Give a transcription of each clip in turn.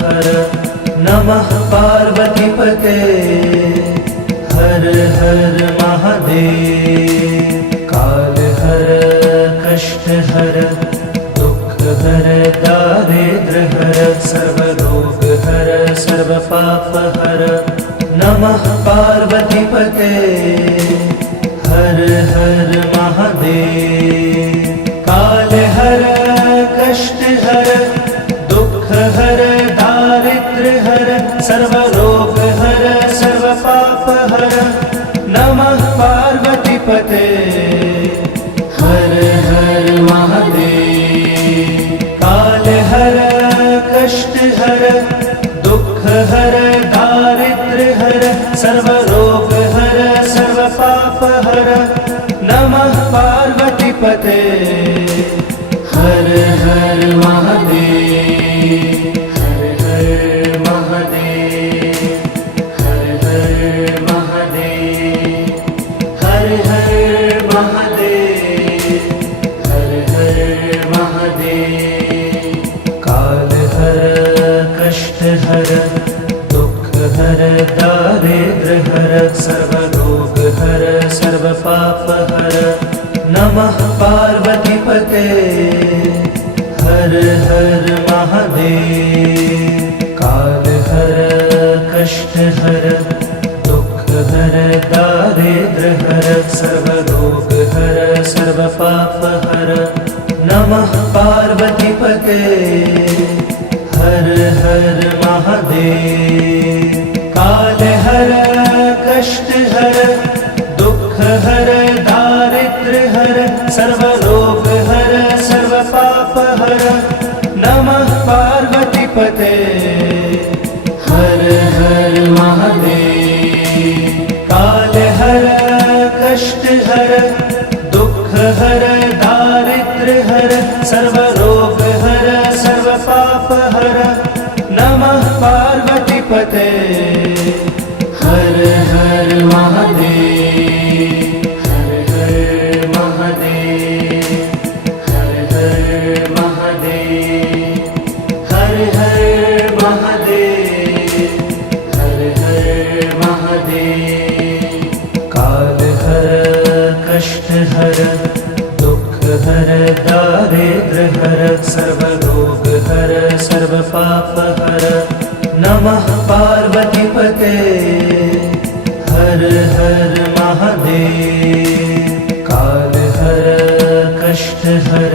हर नमः पार्वतीपते हर हर महादेव। काल हर कष्ट हर दुख हर दारिद्र हर सर्व रोग हर सर्व पाप हर नमः पार्वतीपते हर हर महादेव। काल हर कष्ट हर दुख हर दारिद्र हर सर्व रोग हर सर्व पाप हर नमः पार्वतीपते हर हर महादेव। काल हर कष्ट हर दुख हर दारिद्र हर सर्व रोग हर सर्व पाप हर नमः पार्वतीपते हर हर महादेव। हर हर महादेव हर हर महादेव हर हर महादेव हर हर महादेव। काल हर कष्ट हर दुख हर दारिद्र हर सर्व रोग हर सर्व पाप हर नमः पार्वतीपते हर हर महादेव। काल हर कष्ट हर दुख हर दारिद्र हर सर्व रोग हर सर्व पाप हर नमः पार्वतीपते हर हर महादेव। काल हर कष्ट हर दुख हर दारिद्र हर सर्व रोग हर सर्व पाप हर नमः पार्वतीपते हर हर महादेव। काल हर कष्ट हर दुख हर दारिद्र हर सर्व रोग हर सर्व पाप हर नमः पार्वतीपते हर हर महादेव। हर हर महादेव हर हर महादेव हर हर महादेव हर हर महादेव। काल हर कष्ट हर दुख हर दारिद्र हर सर्व रोग हर सर्व पाप हर नमः पार्वतीपते हर हर महादेव। काल हर कष्ट हर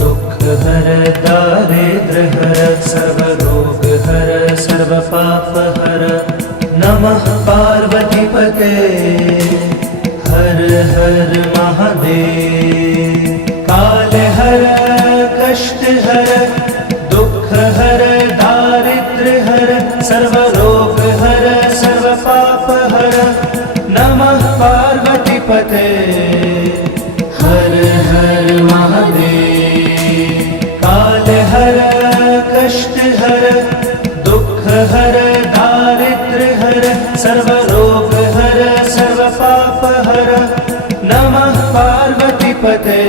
दुख हर दारिद्र हर सर्व रोग हर सर्व पाप हर नमः पार्वतीपते हर हर महादेव। काल हर कष्ट हर दुख हर दारिद्र हर सर्व रोग हर सर्व पाप हर नमः पार्वतीपते हर हर महादेव। काल हर कष्ट हर दुख हर दारिद्र हर सर्व रोग हर सर्व पाप हर नमः पार्वतीपते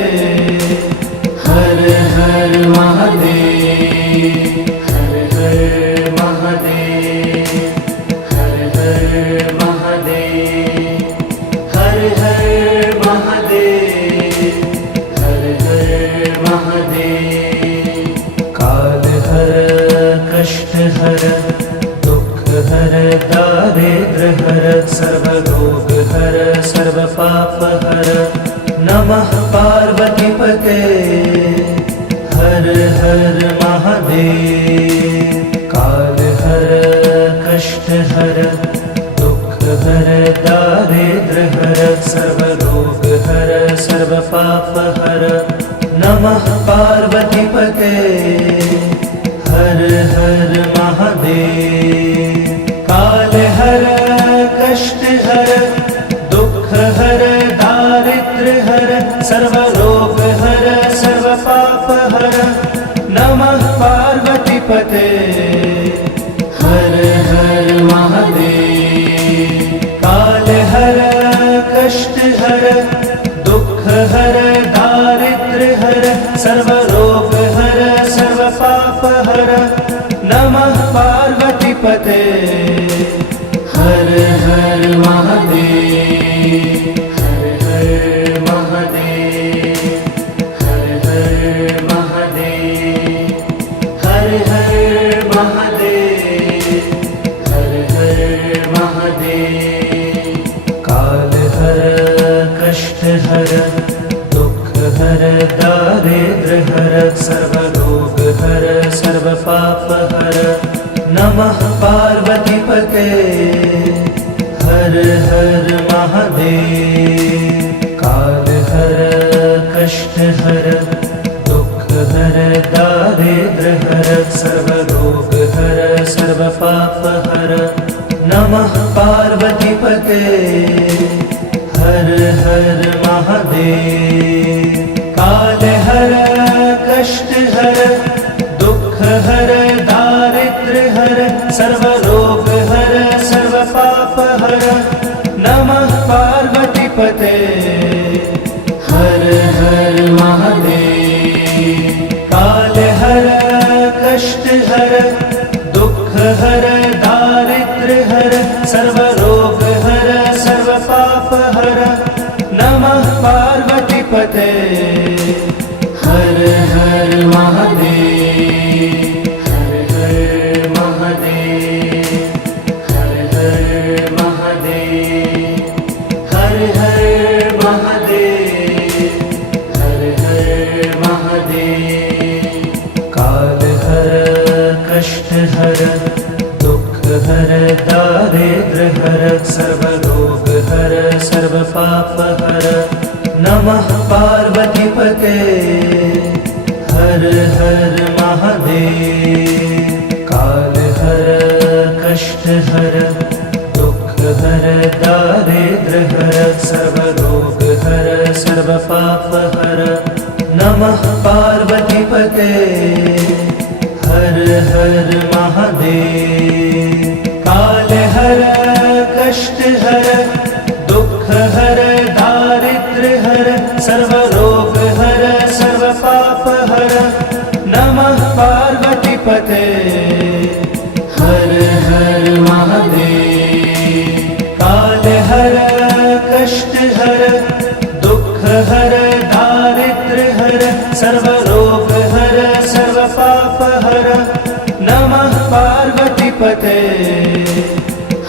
हर हर महादेव। हर हर महादेव हर हर महादेव हर हर महादेव हर हर महादेव। काल हर कष्ट हर दुख हर दारिद्र हर सर्व रोग हर सर्व पाप हर नमः पार्वतीपते हर हर महादेव। काल हर कष्ट हर दुख हर दारिद्र हर सर्व रोग हर सर्व पाप हर नमः पार्वतीपते हर हर महादेव। काल हर कष्ट हर दुख हर दारिद्र हर सर्व रोग हर सर्व पाप हर नमः पार्वतीपते हर हर महादेव। काल हर कष्ट हर दुख हर दारिद्र हर सर्व रोग हर सर्व पाप हर नमः पार्वतीपते हर हर महादेव हर हर महादेव हर हर महादेव हर हर महादेव हर हर महादेव काल हर कष्ट हर दुख हर दारिद्र हर सर्वरोग हर सर्व पाप हर नमः पार्वतीपते हर हर महादेव काल हर कष्ट हर दुख हर दारिद्र हर सर्वरोग हर सर्व पाप हर नमः पार्वतीपते हर हर महादेव काल हर कष्ट हर दुख हर दारिद्र हर सर्वरोग हर सर्व पाप हर नमः पार्वतीपते हर हर महादेव काल हर कष्ट हर दुख हर दारिद्र हर सर्वरोग हर सर्व पाप हर नमः पार्वतीपते हर हर महादेव हर हर महादेव हर हर महादेव हर हर महादेव हर हर महादेव काल हर कष्ट हर दुख हर दारिद्र हर सर्वरोग हर सर्व पाप हर नमः पार्वतीपते हर हर महादेव काल हर कष्ट हर दुख हर दारिद्र हर सर्वरोग हर सर्व पाप हर नमः पार्वतीपते हर हर महादेव काल हर कष्ट हर दुख हर दारिद्र हर सर्वरोग हर सर्व पाप हर नमः पार्वतीपते हर हर महादेव काल हर कष्ट हर दुख हर दारिद्र हर सर्वरोग हर सर्व पाप हर नमः पार्वतीपते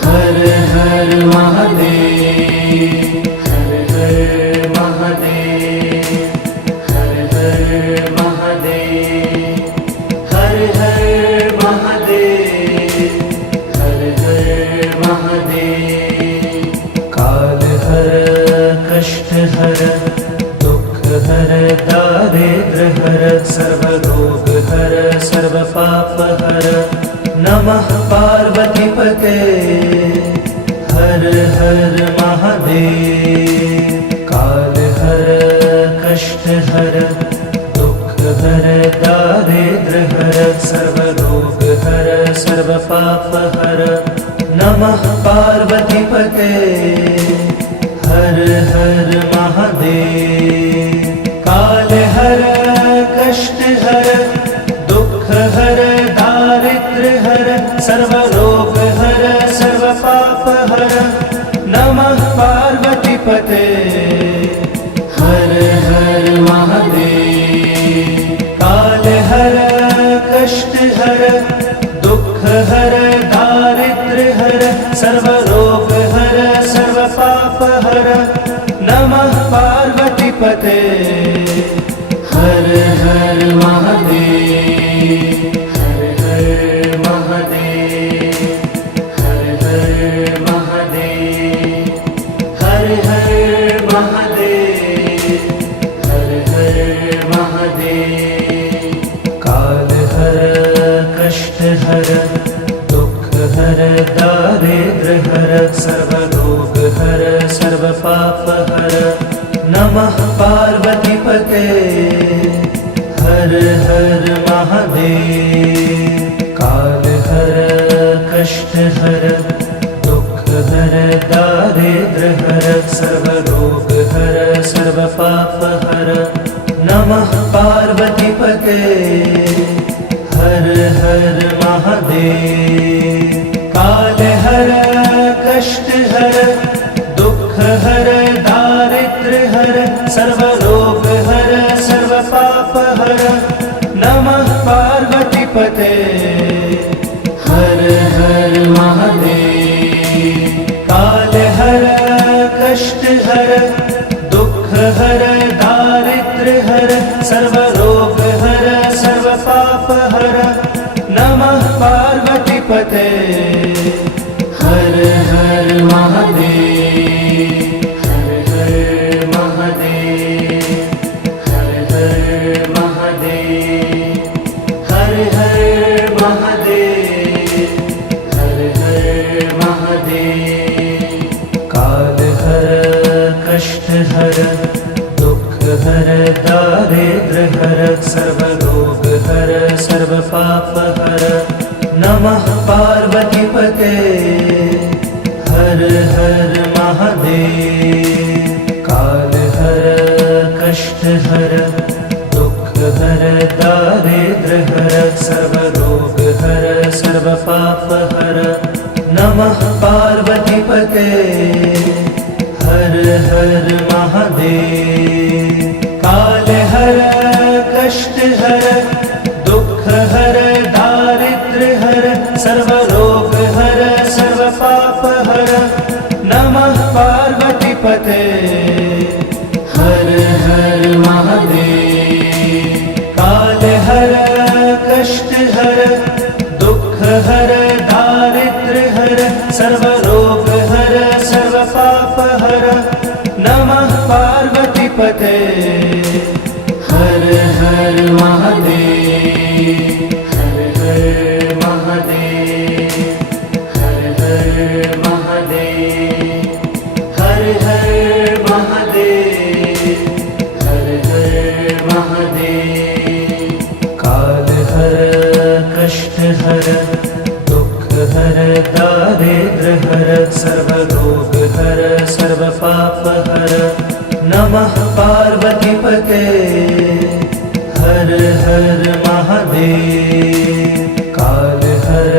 हर हर महादेव हर हर महादेव हर हर महादेव हर हर महादेव हर हर महादेव काल हर कष्ट हर दुख हर दारिद्र हर सर्वरोग हर सर्व पाप हर नमः पार्वतीपते हर हर महादेव काल हर कष्ट हर दुख हर दारिद्र हर सर्वरोग हर सर्व पाप हर नमः पार्वतीपते हर हर महादेव काल हर कष्ट हर दुख हर दारिद्र हर सर्वरोग हर सर्व पाप हर नमः पार्वतीपते हर हर महादेव काल हर कष्ट हर दुख हर दारिद्र हर सर्वरोग हर सर्व पाप हर नमः पार्वतीपते हर हर महादेव हर हर महादेव हर हर महादेव हर हर महादेव हर हर महादेव काल हर कष्ट हर दुख हर दारिद्र हर सर्वरोग हर सर्व पाप हर नमः पार्वतीपते हर हर महादेव काल हर कष्ट हर दुख हर दारिद्र हर सर्वरोग हर सर्व पाप हर नमः पार्वतीपते हर हर महादेव। पार्वतीपते हर हर महादेव हर हर महादेव हर हर महादेव हर हर महादेव हर हर महादेव काल हर कष्ट हर दुख हर दारिद्र हर सर्वरोग हर सर्व पाप हर नमः पार्वतीपते हर हर महादेव काल हर कष्ट हर दुख हर दारिद्र हर सर्वरोग हर सर्व पाप हर नमः पार्वतीपते हर हर महादेव काल हर कष्ट हर दुख हर दारिद्र हर सर्वरोग हर सर्व पाप हर नमः पार्वतीपते हर हर महादेव काल हर कष्ट हर दुख हर दारिद्र हर सर्वरोग हर सर्व पाप हर नमः पार्वतीपते हर हर महादेव हर हर महादेव हर हर महादेव हर हर महादेव हर हर महादेव काल हर कष्ट हर दुख हर दारिद्र हर सर्वरोग हर सर्व पाप हर नमः पार्वतीपते हर हर महादेव काल हर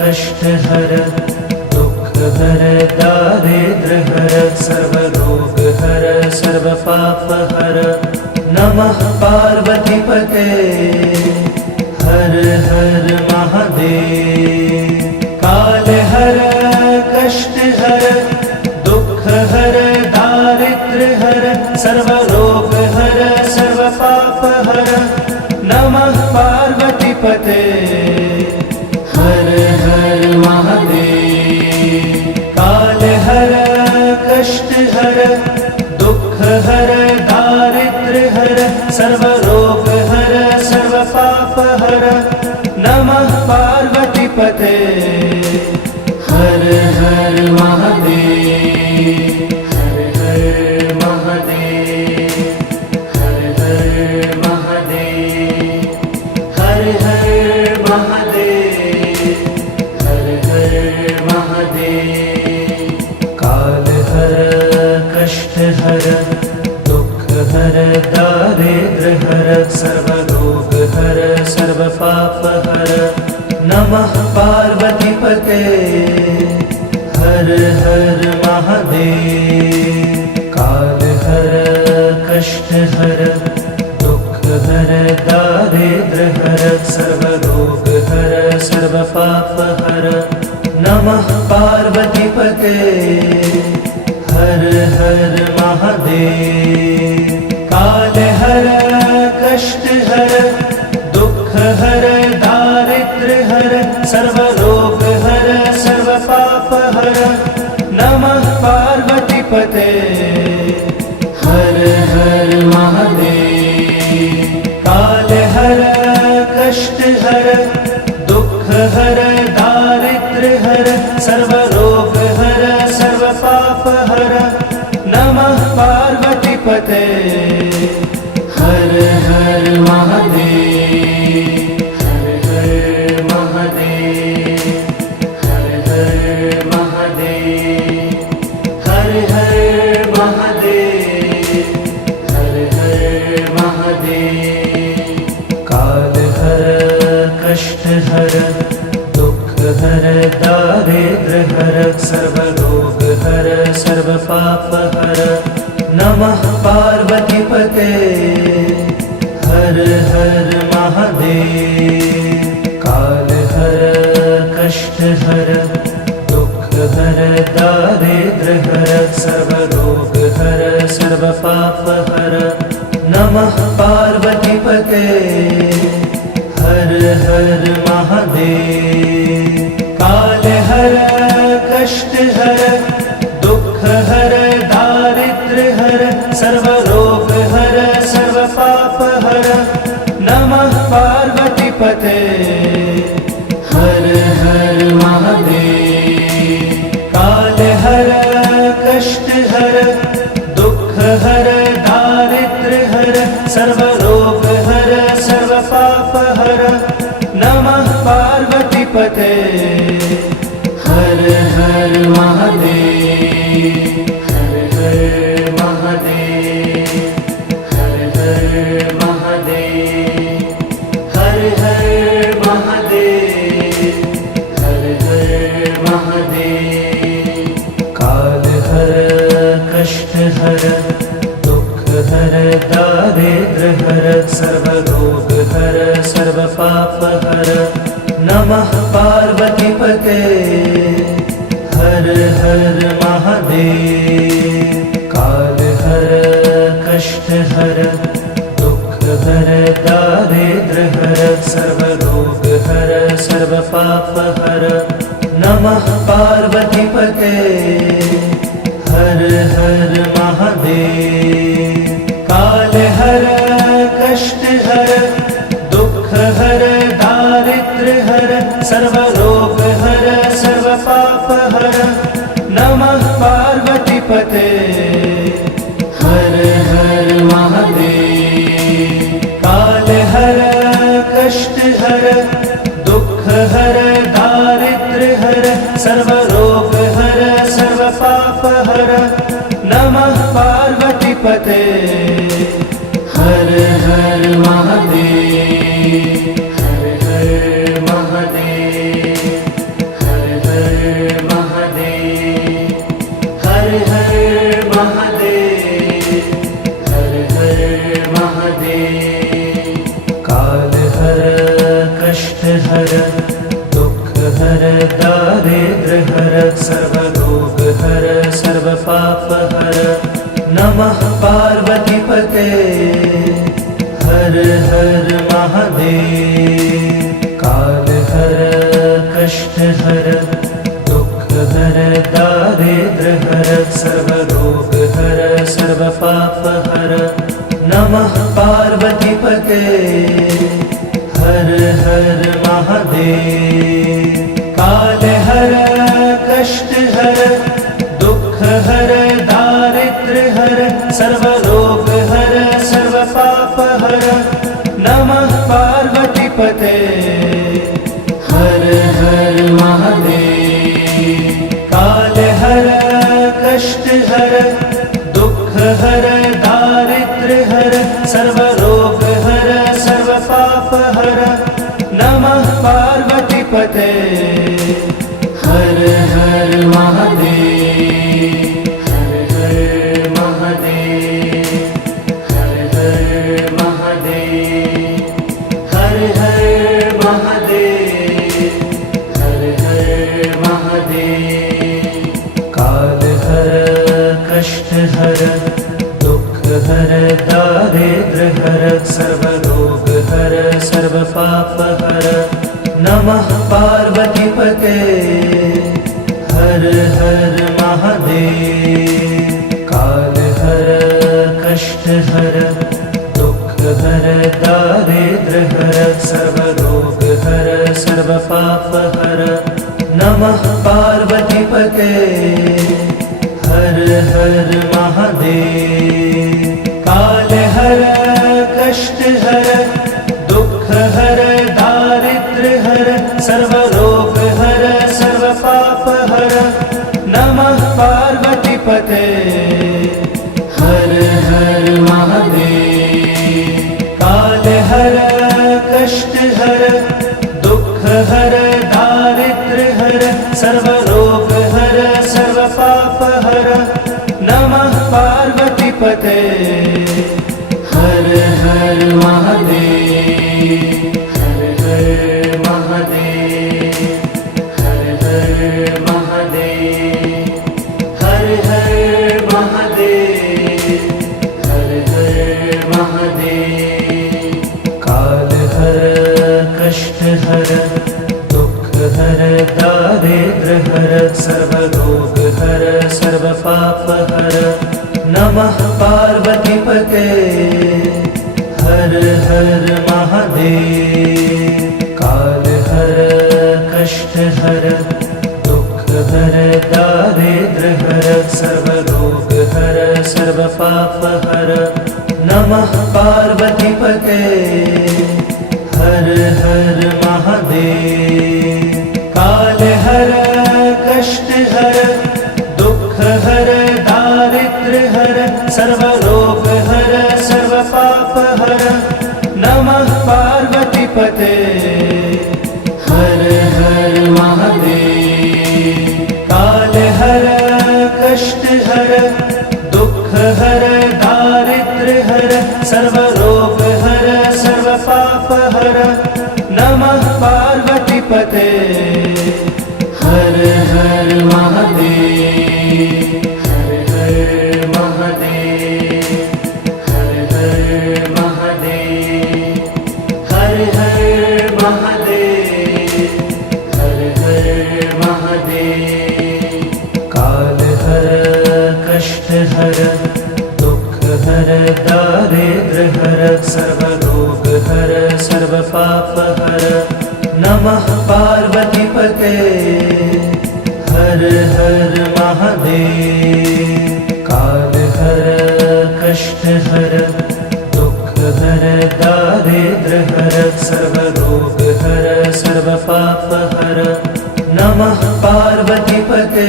कष्ट हर दुख हर दारिद्र हर सर्वरोग हर सर्व पाप हर नमः पार्वतीपते हर हर महादेव काल हर कष्ट हर दुख हर दारिद्र हर सर्वरोग हर सर्व पाप हर नमः पार्वतीपते हर हर महादेव काल हर कष्ट हर दुख हर दारिद्र हर सर्वरोग हर सर्व पाप हर नमः पार्वतीपते हर हर महादेव हर हर महादेव हर हर महादेव हर हर महादेव हर हर महादेव काल हर कष्ट हर दुख हर दारिद्र हर सर्वरोग हर सर्व पाप हर नमः पार्वतीपते हर हर महादेव काल हर कष्ट हर दुख हर दारिद्र हर सर्वरोग हर सर्व पाप हर नमः पार्वतीपते हर हर महादेव काल हर कष्ट हर दुख हर दारिद्र हर सर्वरोग हर सर्व पाप हर नमः पार्वतीपते हर हर महादेव काल हर कष्ट हर दुख हर दारिद्र हर सर्वरोग हर सर्व पाप हर नमः पार्वतीपते हर हर महादेव हर हर महादेव हर हर महादेव हर हर महादेव हर हर महादेव काल हर कष्ट हर दुख हर दारिद्र हर सर्वरोग हर सर्व पाप हर नमः पार्वतीपते हर हर महादेव काल हर कष्ट हर दुख हर दारिद्र हर सर्वरोग हर सर्व पाप हर नमः पार्वतीपते हर हर महादेव पते। हर हर महादेव, हर हर महादेव, हर हर महादेव, हर हर महादेव, हर हर महादेव। काल हर कष्ट हर दुख हर दारिद्र हर सर्व रोग हर सर्व पाप हर। नमः पार्वती पते। हर हर महादेव। काल हर कष्ट हर दुख हर दारिद्र हर सर्व रोग हर सर्व पाप हर। नमः पार्वती पते। हर हर महादेव। काल हर कष्ट हर दुख हर दारिद्र हर सर्व रोग हर सर्व पाप हर। नमः पार्वती पते। हर हर महादेव। काल हर कष्ट हर दुख हर दारिद्र हर सर्व रोग हर सर्व पाप हर। नमः पार्वती पते। हर हर महादेव। हर हर महादेव, हर हर महादेव, हर हर महादेव, हर हर महादेव। काल हर कष्ट हर दुख हर दारिद्र हर सर्व रोग हर सर्व पाप हर। नमः पार्वती पते। हर हर महादेव। काल हर कष्ट हर दुख हर दारिद्र हर सर्व रोग हर सर्व पाप हर। नमः पार्वती पते। हर हर महादेव। काल हर कष्ट हर दुख हर दारिद्र हर सर्व रोग हर सर्व पाप हर। नमः पार्वती पते। हर हर महादेव। काल हर कष्ट हर दुख हर दारिद्र हर सर्व रोग हर सर्व पाप हर। नमः पार्वती पते। हर हर महादेव। हर हर महादेव, हर हर महादेव, हर हर महादेव, हर हर महादेव। काल हर कष्ट हर दुख हर दारिद्र हर सर्व रोग हर सर्व पाप हर। नमः पार्वती पते। हर हर महादेव। काल हर कष्ट हर दुख हर दारिद्र हर सर्व रोग हर सर्व पाप हर। नमः पार्वती पते। हर हर महादेव। काल हर कष्ट हर दुख हर दारिद्र हर सर्व रोग हर सर्व पाप हर। नमः पार्वती पते। हर हर महादेव। काल हर कष्ट हर दुख हर दारिद्र हर सर्व रोग हर सर्व पाप हर। नमः पार्वती पते। हर हर महादेव। हर हर महादेव, हर हर महादेव, हर हर महादेव, हर हर महादेव। काल हर कष्ट हर दुख हर दारिद्र हर सर्व रोग हर सर्व पाप हर। नमः पार्वती पते। हर हर महादेव। काल हर कष्ट हर दुख हर दारिद्र हर सर्व रोग हर सर्व पाप हर। नमः पार्वती पते। हर हर महादेव। हर हर महादेव। काल हर कष्ट हर दुख हर दारिद्र हर सर्व रोग हर सर्व पाप हर। नमः पार्वती पते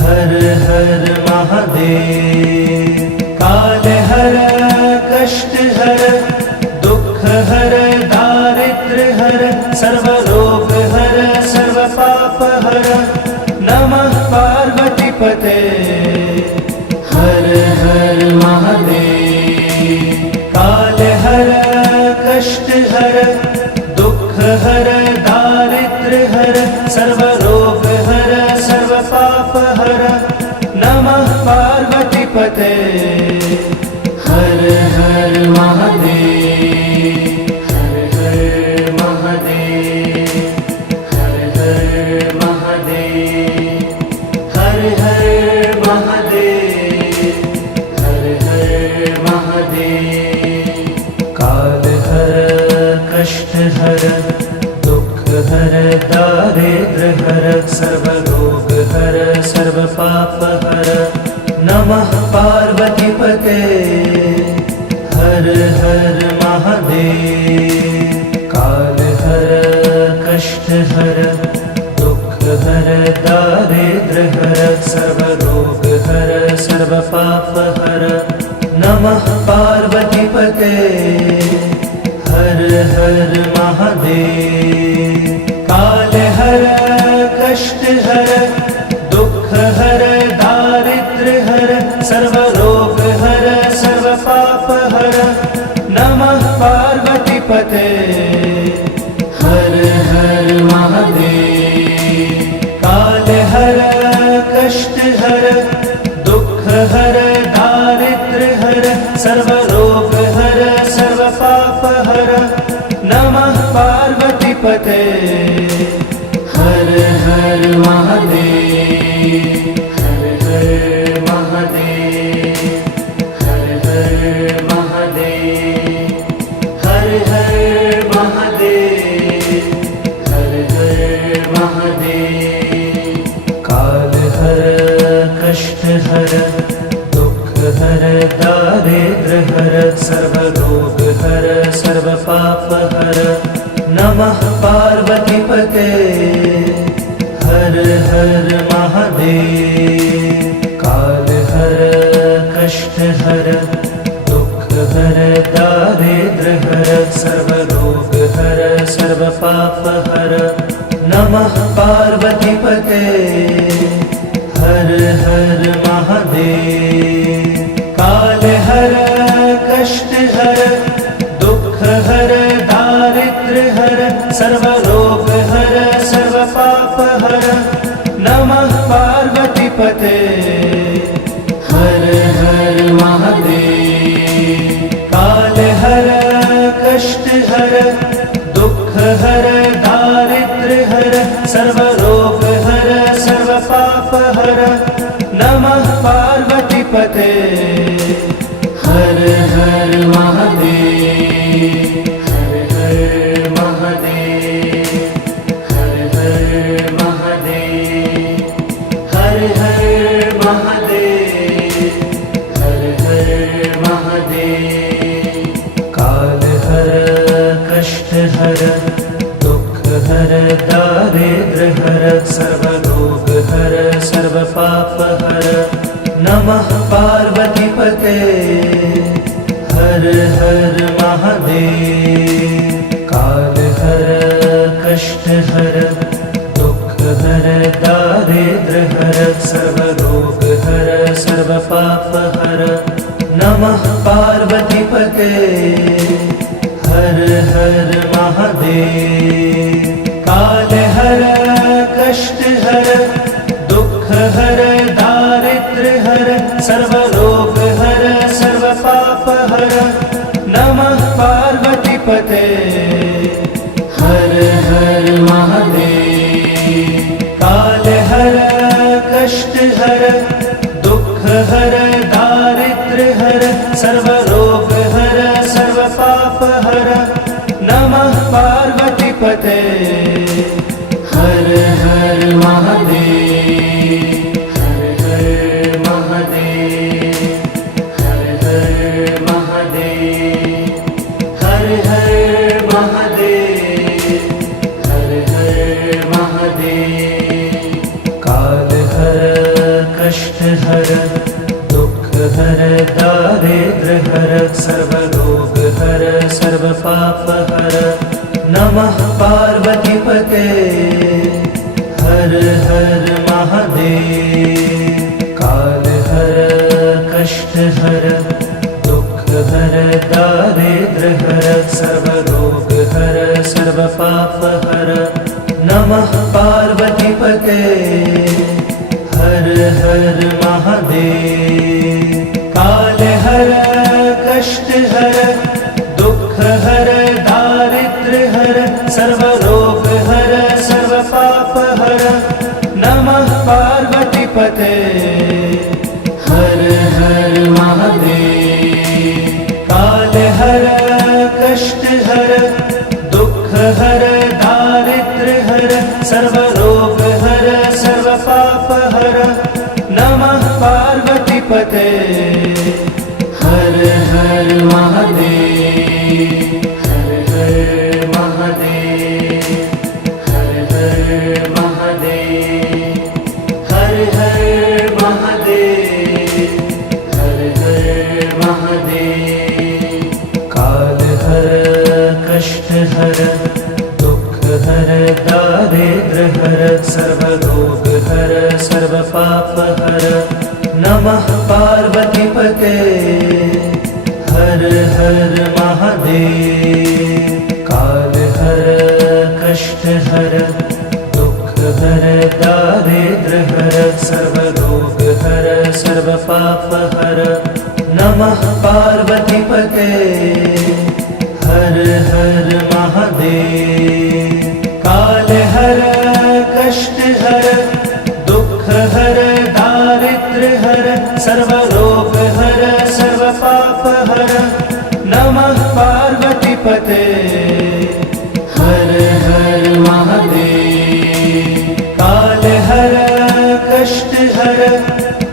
हर हर महादेव। काल हर कष्ट हर दुख हर दारिद्र हर सर्व रोग हर सर्व पाप हर। नमः पार्वती पते हर हर महादेव। काल हर कष्ट हर दुख हर दारिद्र हर सर्व रोग हर सर्व पाप हर। नमः पार्वती पते हर हर महादेव। हर हर महादेव। हर हर महादेव। हर हर महादेव। हर हर महादेव। काल हर कष्ट हर दुख हर दारिद्र हर सर्व रोग हर सर्व पाप हर। नमः पार्वती पते हर हर महादेव। काल हर कष्ट हर दुख हर दारिद्र हर सर्व रोग हर सर्व पाप हर। नमः पार्वती पते हर हर महादेव। काल हर कष्ट हर दुख हर दारिद्र हर सर्व रोग हर सर्व पाप हर। नमः पार्वती पते हर हर महादेव। काल हर कष्ट हर दुख हर दारिद्र हर सर्व रोग हर सर्व पाप हर। नमः पार्वती पते हर हर महादेव। हर हर महादेव। हर हर महादेव। हर हर महादेव। हर हर महादेव। काल हर कष्ट हर दुख हर दारिद्र हर सर्व रोग हर सर्व पाप हर। नमः पार्वती पते हर हर महादेव। काल हर कष्ट हर दुख हर दारिद्र हर सर्व रोग हर सर्व पाप हर। नमः पार्वती पते हर हर महादेव। काल हर कष्ट हर दुख हर दारिद्र हर सर्व रोग हर सर्व पाप हर। नमः पार्वती पते हर हर महादेव। काल हर कष्ट हर दुख हर दारिद्र हर सर्व रोग हर सर्व पाप हर। नमः पार्वती पते हर हर महादेव। हर हर महादेव। हर हर महादेव। हर हर महादेव। हर हर महादेव। काल हर कष्ट हर दुख हर दारिद्र हर सर्व रोग हर सर्व पाप हर। नमः पार्वती पते हर हर महादेव। काल हर कष्ट हर दुख हर दारिद्र हर सर्व रोग हर सर्व पाप हर। नमः पार्वती पते हर हर महादेव। काल हर कष्ट हर दुख हर दारिद्र हर सर्व रोग हर सर्व पाप हर। नमः पार्वती पते हर हर महादेव। काल हर कष्ट हर दुख हर दारिद्र हर सर्व रोग हर सर्व पाप हर। नमः पार्वती पते हर हर महादेव, हर हर महादेव, हर हर महादेव, हर हर महादेव, हर हर महादेव। काल हर कष्ट हर दुख हर दारिद्र हर सर्वरोग हर सर्व पाप हर नमः पार्वती पते हर हर महादेव। काल हर कष्ट हर दुख हर दारिद्र हर सर्वरोग हर सर्व पाप हर नमः पार्वती पते हर हर महादेव। काल हर कष्ट हर दुख हर दारिद्र हर सर्वरोग हर सर्व पाप हर नमः पार्वती पते हर हर महादेव। काल हर कष्ट हर दुख हर दारिद्र हर सर्वरोग हर सर्व पाप हर नमः पार्वती पते हर हर महादेव, हर हर महादेव, हर हर महादेव, हर हर महादेव, हर हर महादेव। काल हर कष्ट हर दुख हर दारिद्र हर सर्वरोग हर सर्व पाप हर नमः पार्वती पते हर हर महादेव। काल हर कष्ट हर दुख हर दारिद्र हर सर्वरोग हर सर्व पाप हर नमः पार्वती पते हर हर महादेव। काल हर कष्ट हर दुख हर दारिद्र हर सर्वरोग हर सर्व पाप हर नमः पार्वती पते हर हर महादेव। काल हर कष्ट हर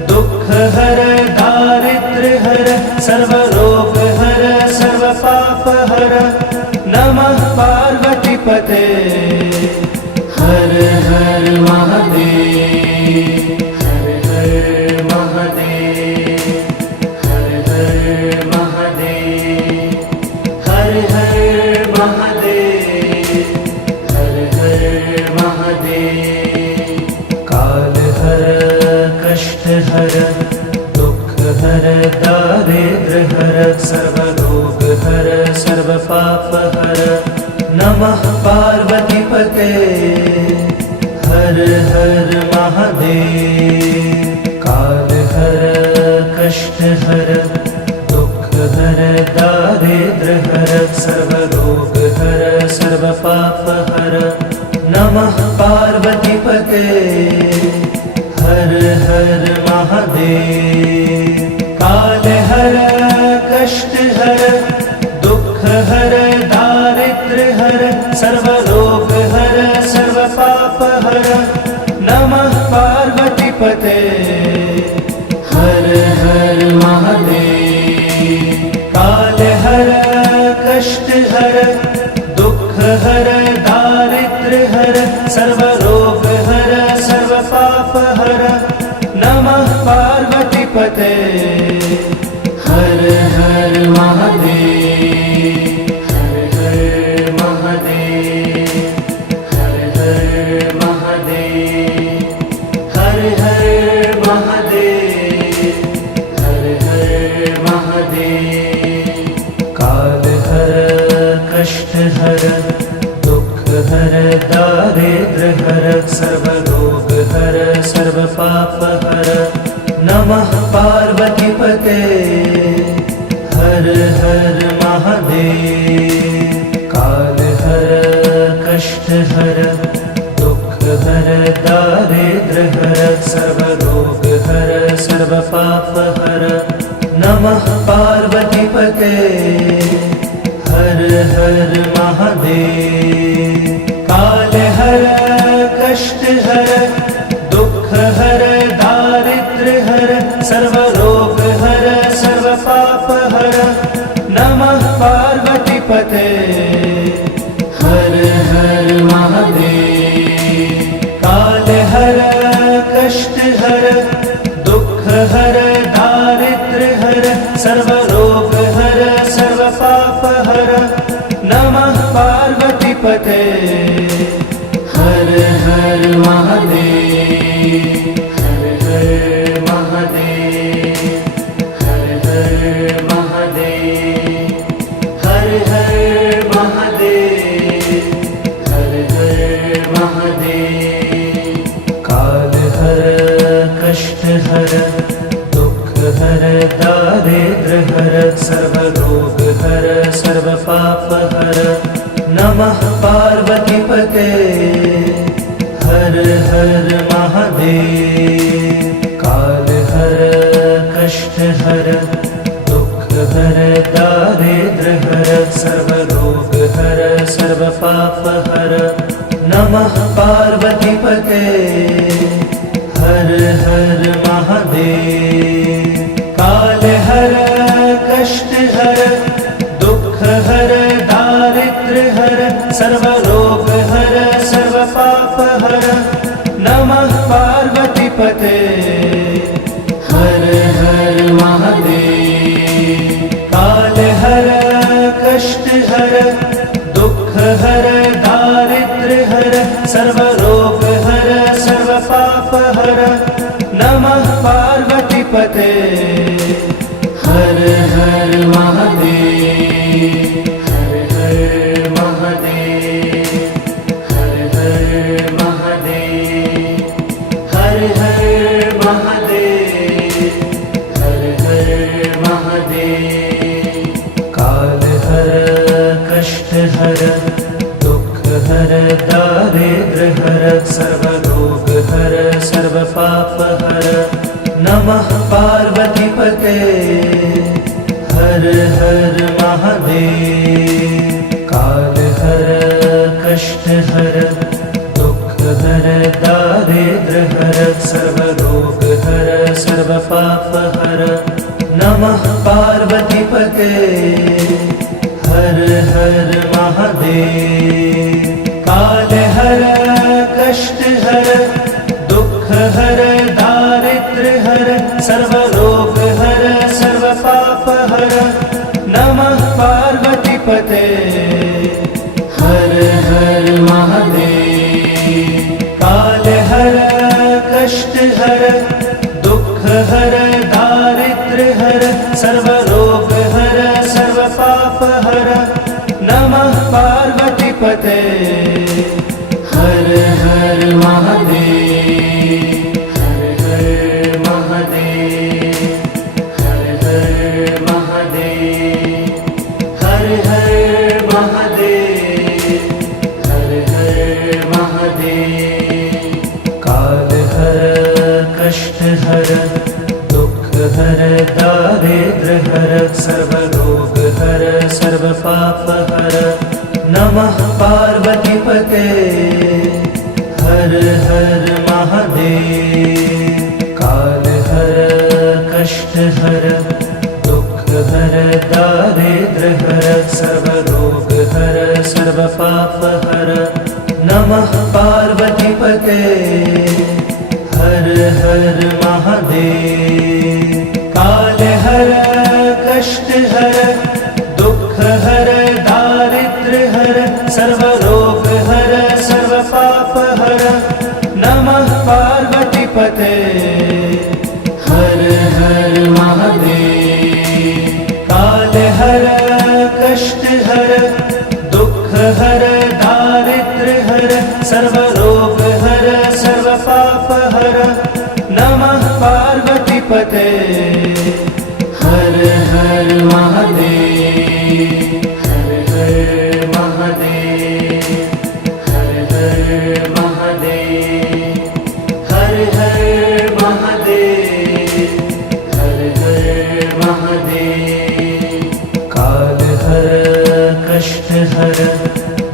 दुख हर दारिद्र हर सर्वरोग हर सर्व पाप हर नमः पार्वती पते हर हर महादेव, हर हर महादेव, हर हर महादेव, हर हर महादेव, हर हर महादेव। काल हर कष्ट हर दुख हर दारिद्र हर सर्वरोग हर सर्व पाप हर नमः पार्वती पते हर हर महादेव। काल हर कष्ट हर दुख हर दारिद्र हर सर्वरोग हर सर्व पाप हर नमः पार्वती पते हर हर महादेव। काल हर कष्ट हर दुख हर दारिद्र हर सर्वरोग हर सर्व पाप हर नमः पार्वती पते हर हर महादेव। काल हर कष्ट हर दुख हर दारिद्र हर सर्वरोग हर सर्व पाप हर नमः पार्वती पते हर हर महादेव, हर हर महादेव, हर हर महादेव, हर हर महादेव, हर हर महादेव। काल हर कष्ट हर दुख हर दारिद्र हर सर्वरोग हर सर्व पाप हर नमः पार्वती पते हर हर महादेव। काल हर कष्ट हर दुख हर दारिद्र हर सर्वरोग हर सर्व पाप हर नमः पार्वती पते हर हर महादेव। काल हर कष्ट हर दुख हर दारिद्र्य हर सर्व रोग हर सर्व पाप हर नमः पार्वती पते हर हर महादेव। काल हर कष्ट हर दुख हर दारिद्र्य हर सर्व रोग हर सर्व पाप हर नमः पार्वती पते हर हर महादेव। हर हर महादेव हर हर महादेव हर हर महादेव हर हर महादेव। काल हर कष्ट हर दुख हर दारिद्र्य हर सर्व रोग हर सर्व पाप हर नमः पार्वती पते हर हर महादेव। काल हर कष्ट हर दुख हर दारिद्र्य हर सर्व रोग हर सर्व पाप हर नमः पार्वती पते हर हर महादेव। काल हर कष्ट हर दुख हर दारिद्र्य हर सर्व रोग हर सर्व पाप हर नमः पार्वती पते हर हर महादेव। काल हर कष्ट हर दुख हर दारिद्र्य हर सर्व रोग हर सर्व पाप हर नमः पार्वती पते हर हर महादेव। हर हर महादेव हर हर महादेव हर हर महादेव हर हर महादेव। काल हर कष्ट हर दुख हर दारिद्र्य हर सर्व रोग हर सर्व पाप हर नमः पार्वती पते हर हर महादेव। काल हर कष्ट हर दुख हर दारिद्र्य हर सर्व रोग हर सर्व पाप हर नमः पार्वती पते हर हर महादेव। काल हर कष्ट हर दुख हर दारिद्र्य हर सर्व रोग हर सर्व पाप हर नमः पार्वती पते हर हर महादेव। काल हर कष्ट हर दुख हर दारिद्र्य हर सर्व रोग हर सर्व पाप हर नमः पार्वती पते हर हर महादेव। हर हर महादेव हर हर महादेव हर हर महादेव हर हर महादेव। काल हर कष्ट हर दुख हर दारिद्र्य हर सर्व रोग हर सर्व पाप हर नमः पार्वती पते हर हर महादेव। काल हर कष्ट हर दुख हर दारिद्र्य हर सर्व रोग हर सर्व पाप हर नमः पार्वती पते हर हर महादेव। काल हर कष्ट हर दुख हर दारिद्र्य हर सर्व रोग हर सर्व पाप हर नमः पार्वती पते हर हर महादेव। काल हर कष्ट हर दुख हर दारिद्र्य हर सर्व रोग हर सर्व पाप हर नमः पार्वती पते हर हर महादेव। हर हर महादेव हर हर महादेव हर हर महादेव हर हर महादेव। काल हर कष्ट हर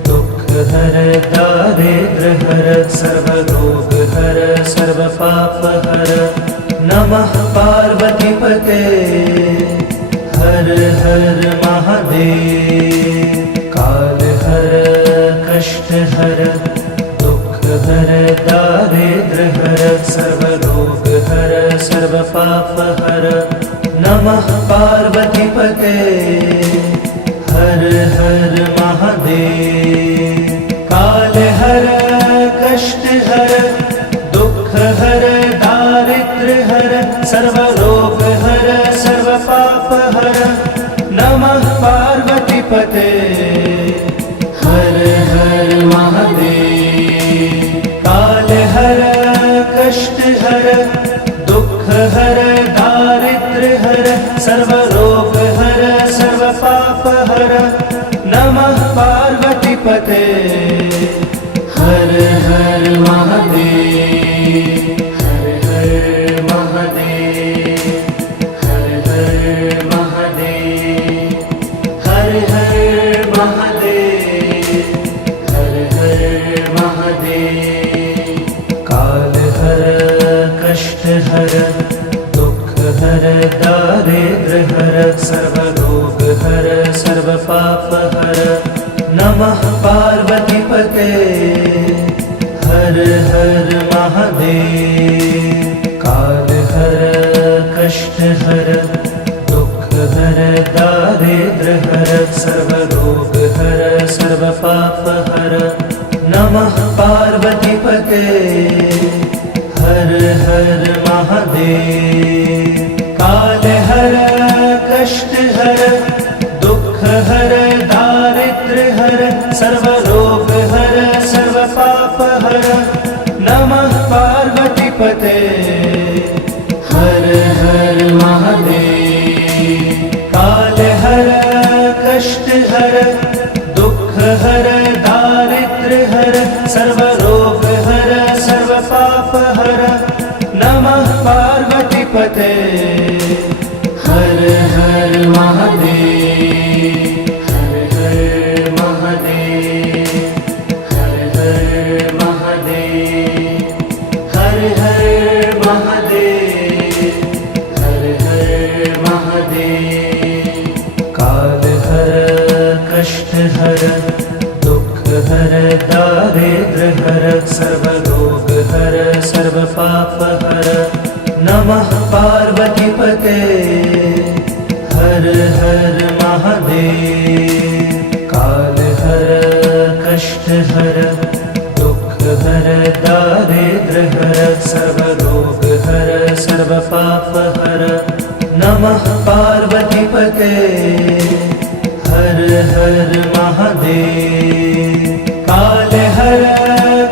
दुख हर दारिद्र्य हर हर सर्वरोग हर सर्वपाप हर नमः पार्वतीपते हर हर महादेव। काल हर कष्ट हर दुख हर दारिद्र हर सर्वरोग हर सर्वपाप हर नमः पार्वतीपते हर हर महादेव। काल हर कष्ट हर दुख हर दारिद्र हर सर्वरोग हर सर्वपाप हर नमः पार्वतीपते हर हर महादेव। काल हर कष्ट हर दुख हर दारिद्र हर सर्वरोग हर सर्वपाप हर नमः पार्वतीपते हर हर महादेव। हर हर महादेव हर हर महादेव हर हर महादेव हर हर महादेव। काल हर कष्ट हर दुख हर दारिद्र हर सर्वरोग हर सर्वपाप हर नमः पार्वतीपते हर हर महादेव। काल हर कष्ट हर दुख हर दारिद्र हर सर्वरोग हर सर्वपाप हर नमः पार्वतीपते हर हर महादेव। काल हर कष्ट हर दुख हर दारिद्र हर सर्वरोग हर सर्वपाप हर नमः पार्वतीपते हर हर महादेव। काल हर कष्ट हर दुख हर दारिद्र हर सर्वरोग हर सर्वपाप हर नमः पार्वतीपते हर हर महादेव। हर हर महादेव हर हर महादेव हर हर महादेव हर हर महादेव। काल हर कष्ट हर दुख हर दारिद्र हर सर्वरोग हर सर्वपाप हर नमः पार्वतीपते हर हर महादेव। काल हर कष्ट हर दुख हर दारिद्र हर सर्वरोग हर सर्वपाप हर नमः पार्वतीपते हर हर महादेव। काल हर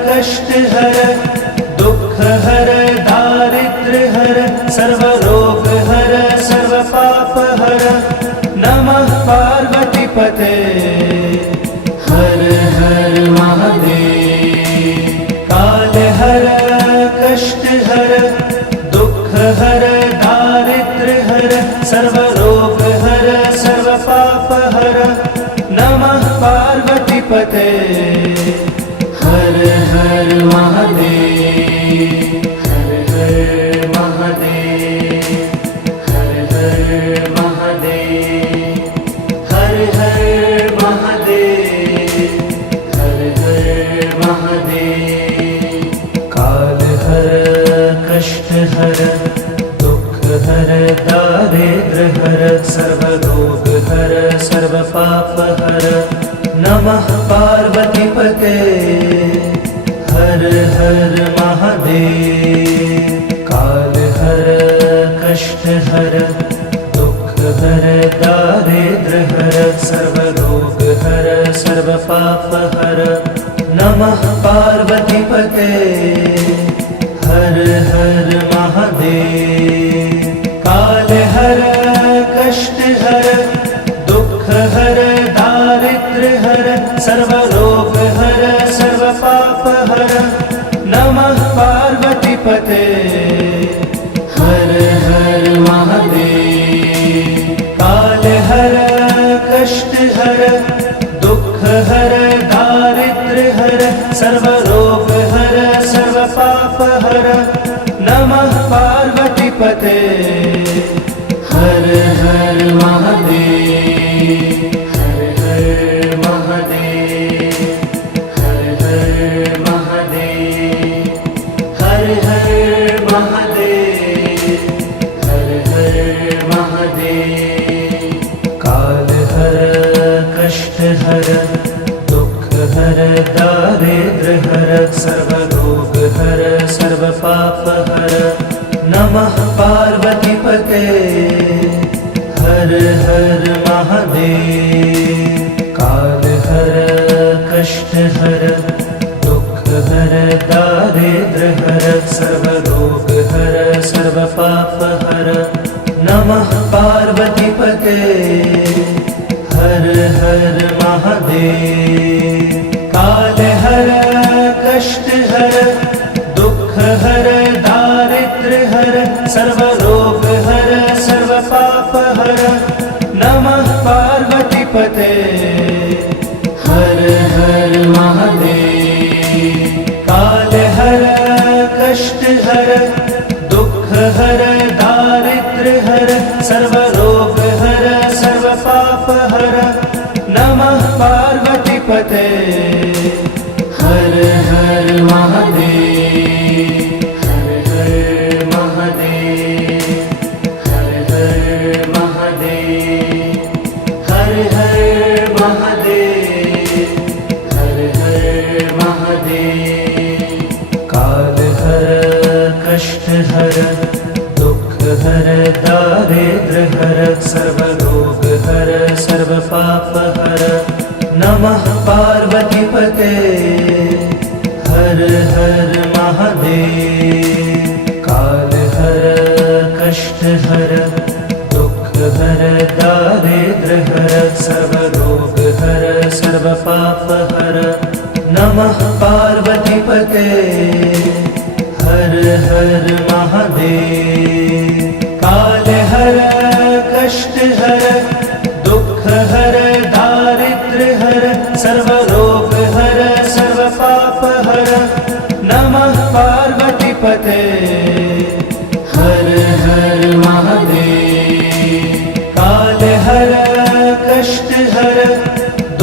कष्ट हर दुख हर दारिद्र हर सर्वरोग हर सर्वपाप हर नमः पार्वतीपते हर हर महादेव। काल हर कष्ट हर दुख हर दारिद्र हर सर्वरोग हर सर्वपाप हर नमः पार्वतीपते हर हर महादेव। हर हर महादेव हर हर महादेव हर हर महादेव हर हर महादेव। काल हर कष्ट हर दुख हर दारिद्र हर सर्वरोग हर सर्वपाप हर नमः पार्वतीपते हर हर महादेव। काल हर कष्ट हर दुख हर दारिद्र हर सर्वरोग हर सर्वपाप हर नमः पार्वतीपते हर हर महादेव। काल हर कष्ट हर दुख हर दारिद्र हर सर्वरोग हर सर्वपाप हर नमः पार्वतीपते हर हर महादेव। काल हर कष्ट हर दुख हर दारिद्र हर सर्वरोग हर सर्वपापहर नमः पार्वतीपते हर हर महादेव हर हर महादेव हर हर महादेव हर हर महादेव हर हर महादेव काल हर कष्ट हर दुख हर दारिद्र हर सर्वरोग हर सर्वपाप हर नमः पार्वतीपते हर हर महादेव काल हर कष्ट हर दुख हर दारिद्र हर सर्वरोग हर सर्वपाप हर नमः पार्वतीपते हर हर महादेव काल हर कष्ट हर दुख हर दारिद्र हर सर्वरोग हर सर्वपाप हर नमः पार्वतीपते हर हर महादेव काल हर कष्ट हर दुख हर दारिद्र हर सर्वरोग हर सर्वपाप हर नमः पार्वतीपते हर हर महादेव हर हर महादेव हर हर महादेव हर हर महादेव हर हर महादेव काल हर कष्ट हर दुख हर दारिद्र हर सर्वरोग हर सर्वपाप हर नमः पार्वतीपते हर हर महादेव काल हर कष्ट हर दुख हर दारिद्र हर सर्वरोग हर सर्वपाप हर नमः पार्वतीपते हर हर महादेव काल हर कष्ट हर दुख हर दारिद्र हर सर्वरोग हर सर्वपाप हर नमः पार्वतीपते हर हर महादेव काल हर कष्ट हर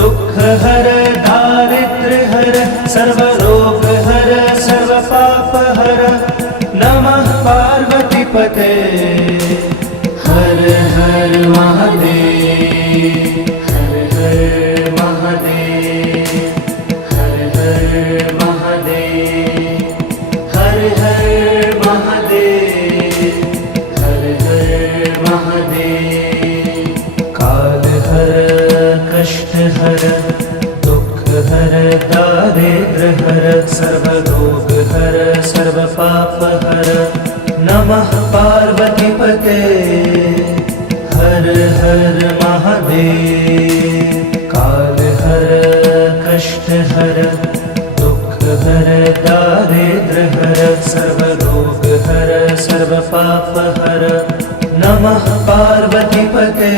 दुख हर दारिद्र हर सर्वरोग हर सर्वपाप हर नमः पार्वतीपते हर हर महादेव हर हर महादेव हर हर महादेव हर हर महादेव हर हर महादेव काल हर कष्ट हर दुख हर दारिद्र हर सर्वरोग हर सर्वपाप हर नमः पार्वतीपते हर हर महादेव काल हर कष्ट हर दुख हर दारिद्र हर सर्वरोग हर सर्वपाप हर नमः पार्वतीपते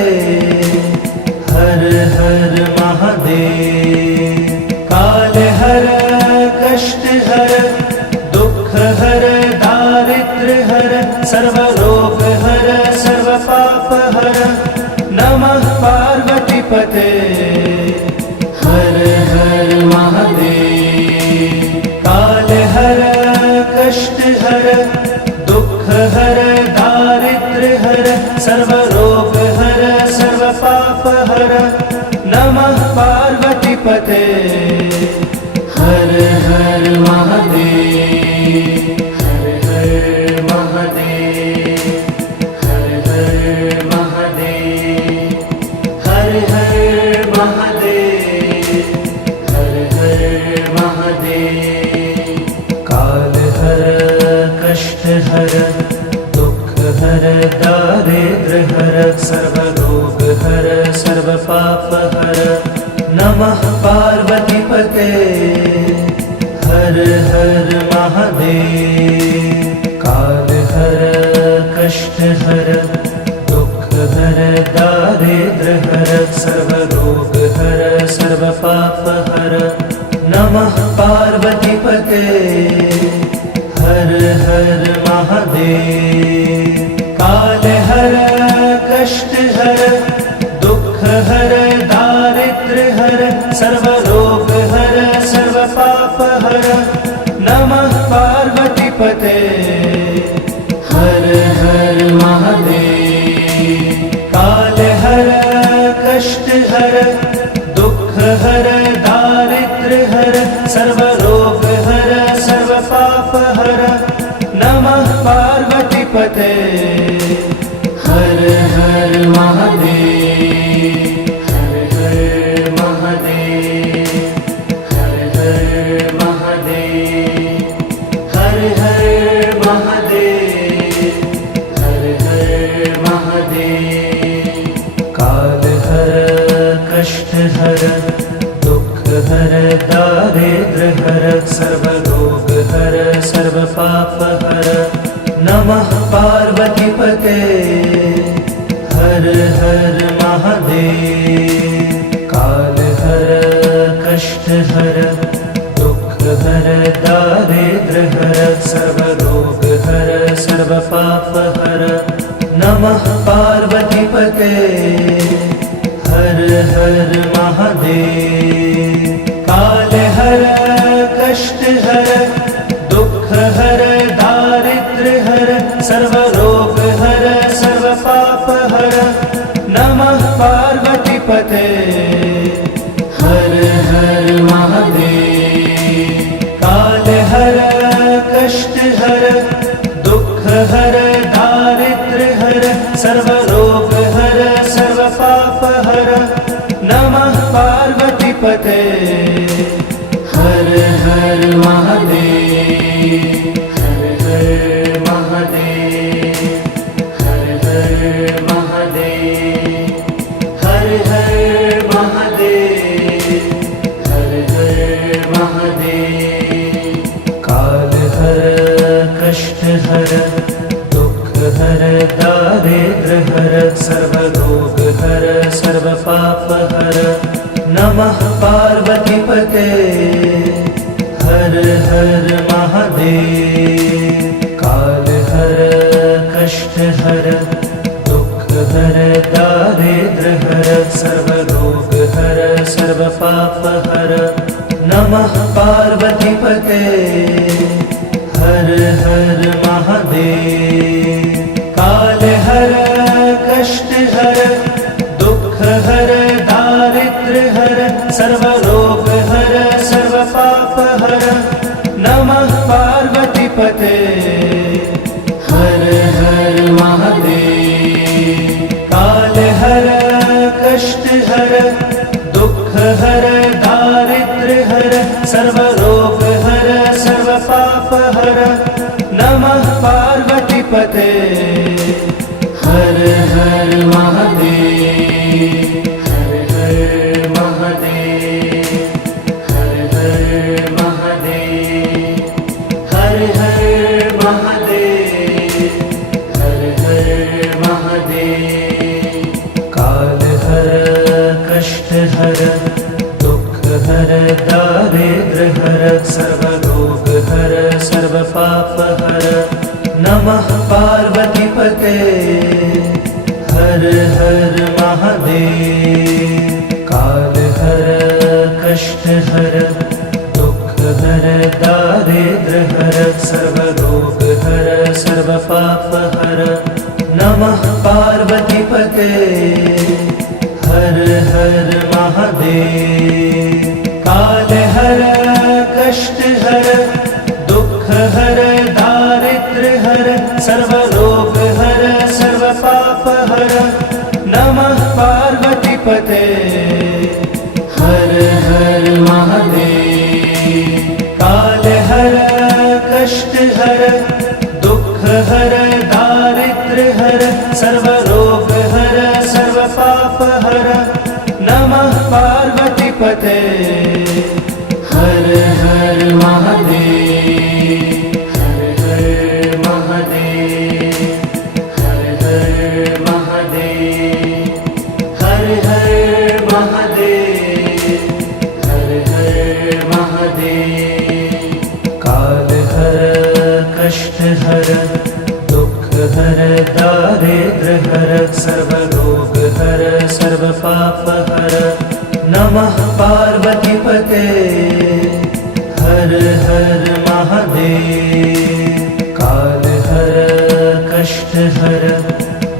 हर हर महादेव काल हर कष्ट हर दुख हर दारिद्र हर सर्वरोग हर सर्वपाप हर नमः पार्वतीपते हर हर महादेव काल हर कष्ट हर दुख हर दारिद्र हर सर्वरोग हर सर्वपाप हर नमः पार्वतीपते हर हर महादेव हर हर महादेव हर हर महादेव हर हर महादेव हर हर महादेव काल हर कष्ट हर दुख हर दारिद्र हर सर्वरोग हर सर्वपाप हर नमः पार्वतीपते हर हर महादेव काल हर कष्ट हर दुख हर दारिद्र हर सर्वरोग हर सर्वपाप हर नमः पार्वतीपते हर हर महादेव। काल हर कष्ट हर दुख हर दारिद्र्य हर सर्व रोग हर सर्व पाप हर नमः पार्वती पते। हर हर महादेव। काल हर कष्ट हर दुख हर दारिद्र्य हर सर्व रोग हर सर्व पाप हर नमः पार्वती पते। हर हर महादेव। हर हर महादेव। हर हर महादेव। हर हर महादेव। हर हर महादेव। काल हर कष्ट हर दुख हर दारिद्र्य हर सर्व रोग हर सर्व पाप हर नमः पार्वती पते। हर हर महादेव। काल हर कष्ट हर दुख हर दारिद्र्य हर सर्व रोग हर सर्व पाप हर नमः पार्वती पते। हर हर महादेव। काल हर कष्ट हर दुख हर दारिद्र्य हर सर्व रोग हर सर्व पाप हर नमः पार्वती पते। हर हर महादेव। काल हर कष्ट हर दुख हर दारिद्र्य हर सर्व रोग हर सर्व पाप हर नमः पार्वती पते। हर हर महादेव। हर हर महादेव। हर हर महादेव। हर हर महादेव। हर हर महादेव। काल हर कष्ट हर दुख हर दारिद्र्य हर सर्व रोग हर सर्व पाप हर नमः पार्वती पते। हर हर महादेव। काल हर कष्ट हर दुख हर दारिद्र्य हर सर्व रोग हर सर्व पाप हर नमः पार्वती पते। हर हर महादेव। काल हर कष्ट हर दुख हर दारिद्र्य हर सर्व रोग हर सर्व पाप हर नमः पार्वती पते। हर हर महादेव। काल हर कष्ट हर दुख हर दारिद्र्य हर सर्व रोग हर सर्व पाप हर नमः पार्वती पते। हर हर महादेव। हर हर महादेव। हर हर महादेव। हर हर महादेव। हर हर महादेव। काल हर कष्ट हर दुख हर दारिद्र्य हर सर्व रोग हर सर्व पाप हर नमः पार्वती पते। हर हर महादेव। काल हर कष्ट हर दुख हर दारिद्र्य हर सर्व रोग हर सर्व पाप हर नमः पार्वती पते। हर हर महादेव। काल हर कष्ट हर दुख हर दारिद्र्य हर सर्व रोग हर सर्व पाप हर नमः पार्वती पते। हर हर महादेव। काल हर कष्ट हर दुख हर दारिद्र्य हर सर्व रोग हर सर्व पाप हर नमः पार्वती पते। हर हर महादेव। हर हर महादेव। हर हर महादेव। हर हर महादेव। हर हर महादेव। काल हर पार्वतीपते हर हर महादेव। काल हर कष्ट हर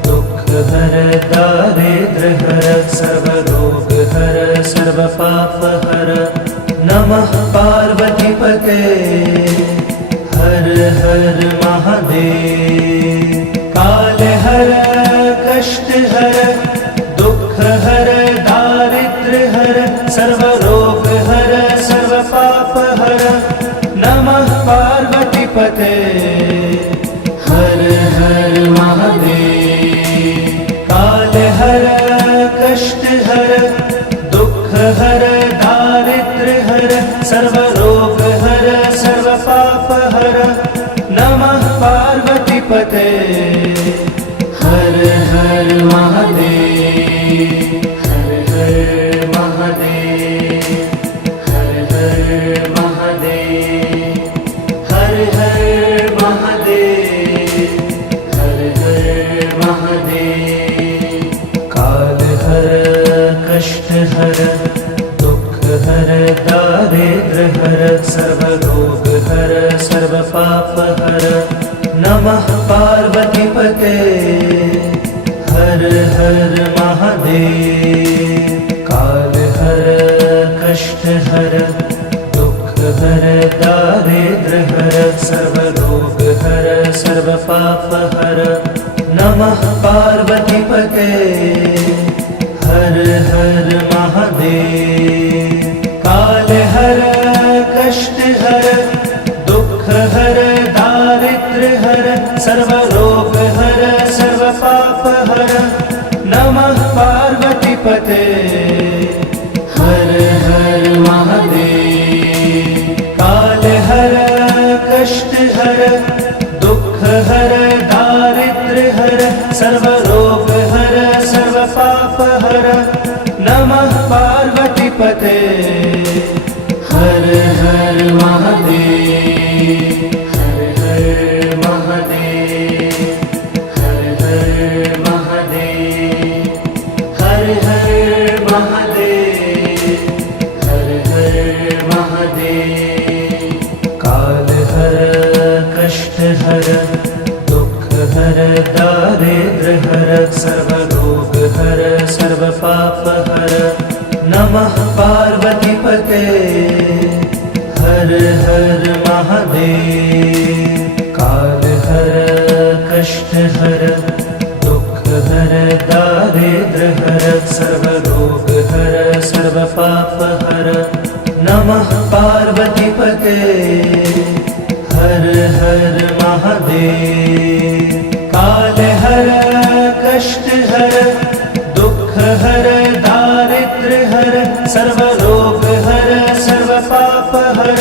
दुख हर दारिद्र हर सर्व रोग हर सर्व पाप हर नमः पार्वतीपते हर हर महादेव। काल हर कष्ट हर दुख हर दारिद्र हर सर्व रोग हर सर्व पाप हर नमः पार्वतीपते हर हर महादेव। काल हर कष्ट हर दुख हर दारिद्र हर सर्व रोग हर सर्व पाप हर नमः पार्वतीपते हर हर महादेव। हर हर महादेव हर हर महादेव हर हर महादेव हर हर महादेव। काल हर कष्ट हर दुख हर दारिद्र हर सर्व रोग हर सर्व पाप हर नमः पार्वतीपते हर हर महादेव। काल हर कष्ट हर दुख हर दारिद्र हर सर्व रोग हर सर्व पाप हर नमः पार्वतीपते हर हर महादेव। काल हर कष्ट हर दुख हर दारिद्र हर सर्व रोग हर सर्व पाप हर नमः पार्वतीपते हर हर महादेव। काल हर कष्ट हर दुख हर दारिद्र हर सर्व रोग हर सर्व पाप हर नमः पार्वतीपते हर हर महादेव। हर हर महादेव हर हर महादेव हर हर महादेव हर हर महादेव। काल हर कष्ट हर दुख हर दारिद्र हर सर्व रोग हर सर्व पाप हर नमः पार्वतीपते हर हर महादेव। काल हर कष्ट हर दुख हर दारिद्र हर सर्व रोग हर सर्व पाप हर नमः पार्वतीपते हर हर महादेव। काल हर कष्ट हर दुख हर दारिद्र हर सर्व रोग हर सर्व पाप हर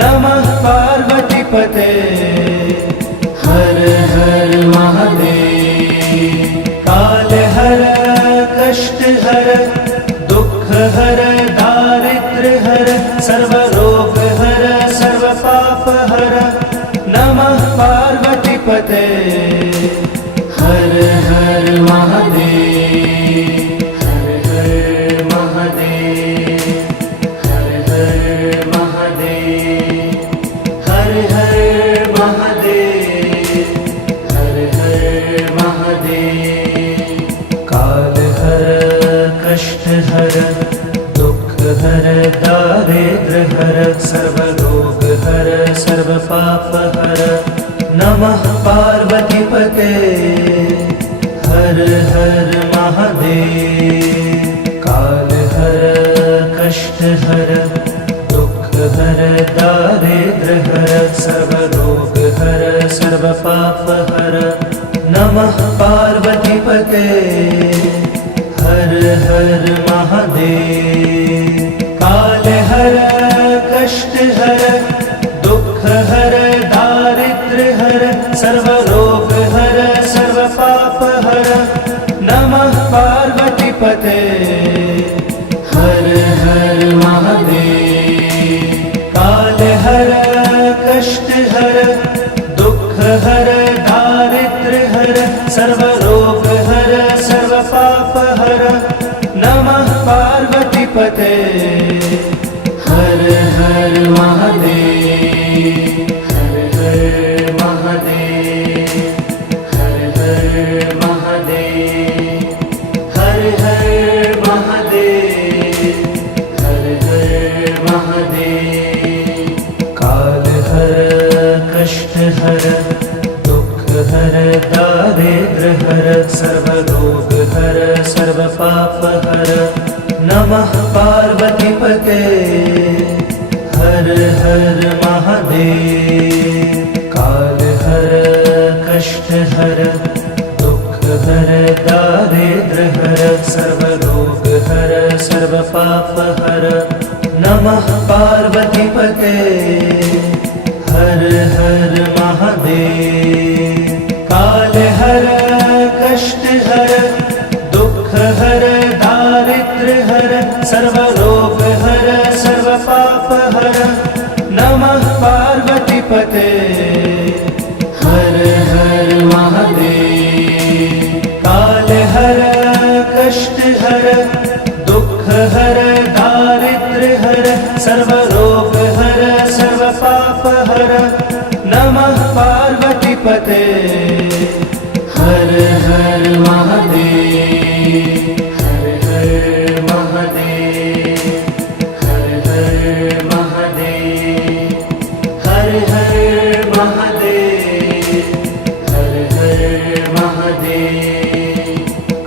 नमः पार्वतीपते हर हर महादेव। काल हर कष्ट हर दुख हर दारिद्र हर सर्व रोग हर सर्व पाप हर नमः पार्वतीपते हर हर महादेव। हर हर महादेव हर हर महादेव हर हर महादेव हर हर महादेव। काल हर कष्ट हर दुख हर दारिद्र हर सर्व रोग हर सर्व पाप हर नमः पार्वतीपते हर हर महादेव। काल हर कष्ट हर दुख हर दारिद्र हर सर्व रोग हर सर्व पाप हर नमः पार्वतीपते हर हर महादेव। काल हर कष्ट हर दुख हर दारिद्र हर सर्व रोग हर सर्व पाप हर नमः पार्वतीपते हर हर महादेव। काल हर कष्ट हर दुख हर दारिद्र हर सर्व रोग हर सर्व पाप हर नमः पार्वतीपते हर दारिद्र्य हर सर्वरोग हर सर्वपाप हर नमः पार्वतीपते हर हर महादेव काल हर कष्ट हर दुख हर दारिद्र्य हर सर्वरोग हर सर्वपाप हर नमः पार्वतीपते हर हर महादेव काल हर कष्ट हर दुख हर दारिद्र्य हर सर्वरोग हर सर्वपाप हर नमः पार्वतीपते हर हर महादेव काल हर कष्ट हर दुख हर दारिद्र्य हर सर्वरोग हर सर्वपाप हर नमः पार्वतीपते हर हर महादेव हर हर महादेव हर हर महादेव हर हर महादेव हर हर महादेव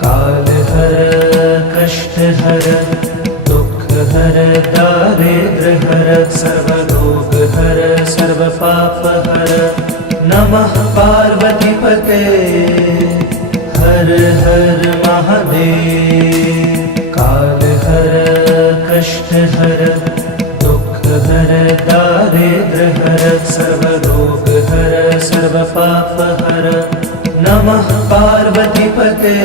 काल हर कष्ट हर दुख हर दारिद्र्य हर सर्वरोग हर सर्वपाप हर नमः पार्वतीपते हर हर महादेव काल हर कष्ट हर दुख हर दारिद्र्य हर सर्वरोग हर सर्वपाप हर नमः पार्वतीपते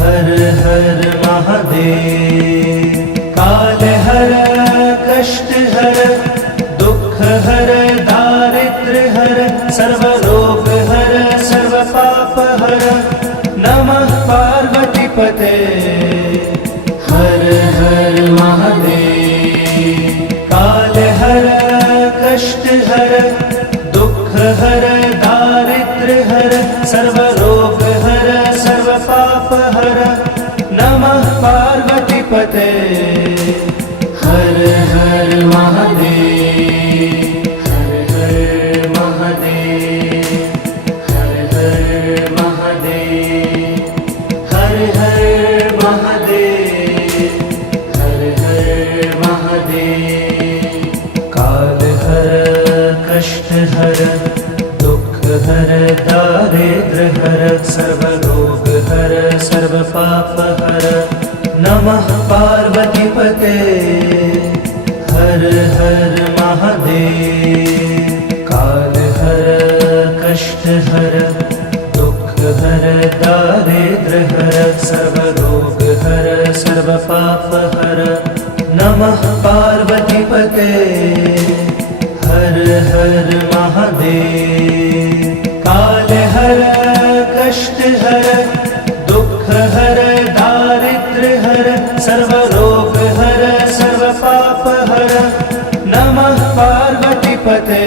हर हर महादेव काल हर कष्ट हर दुख हर दारिद्र्य हर सर्वरोग हर सर्वपाप हर नमः पार्वतीपते हर हर महादेव काल हर कष्ट हर दुख हर दारिद्र्य हर सर्वरोग हर सर्वपाप हर नमः पार्वतीपते हर हर महादेव हर हर महादेव हर हर महादेव हर हर महादेव हर हर महादेव काल हर कष्ट हर दुख हर दारिद्र्य हर सर्वरोग हर सर्वपाप हर नमः पार्वतीपते हर हर महादेव काल हर कष्ट हर दुख हर दारिद्र्य हर सर्वरोग हर सर्वपाप हर नमः पार्वतीपते हर हर महादेव काल हर कष्ट हर दुख हर दारिद्र्य हर सर्वरोग हर सर्वपाप हर नमः पार्वतीपते